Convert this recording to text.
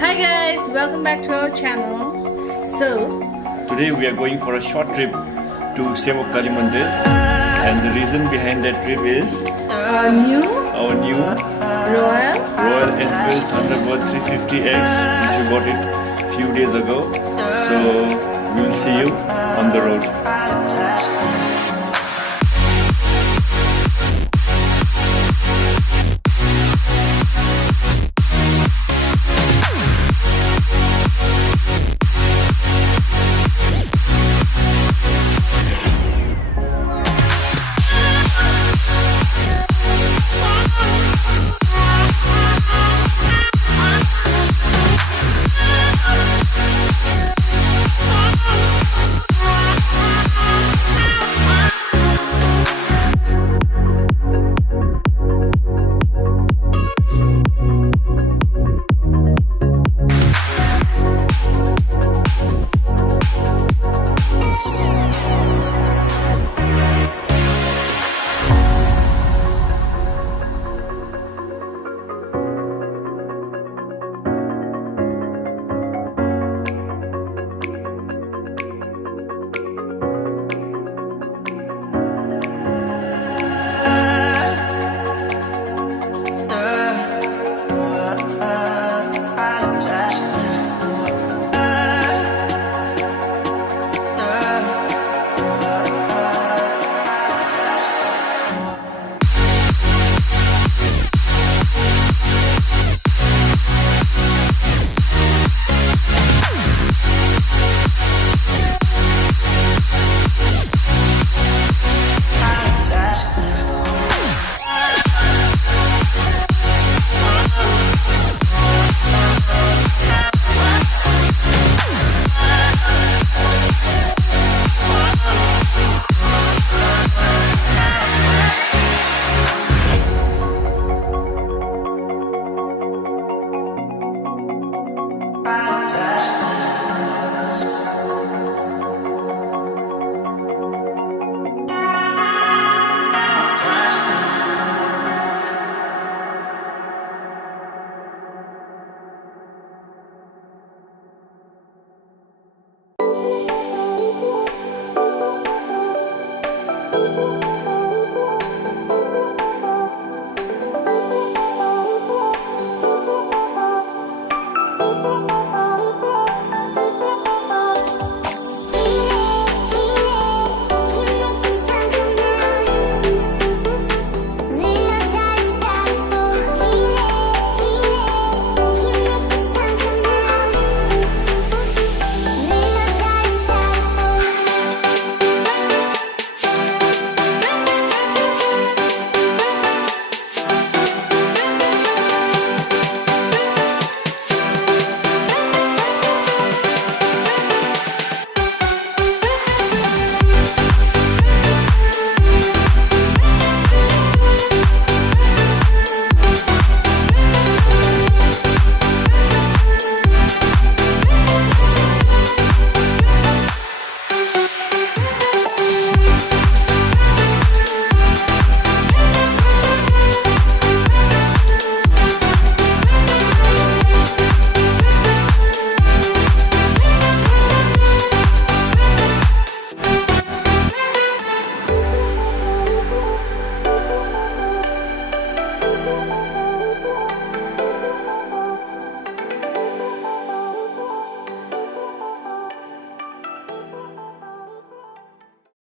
Hi guys, welcome back to our channel. So today we are going for a short trip to Sevoke Mandir, and the reason behind that trip is our new Royal Enfield Thunderbird 350X, which we bought it a few days ago. So we will see you on the road.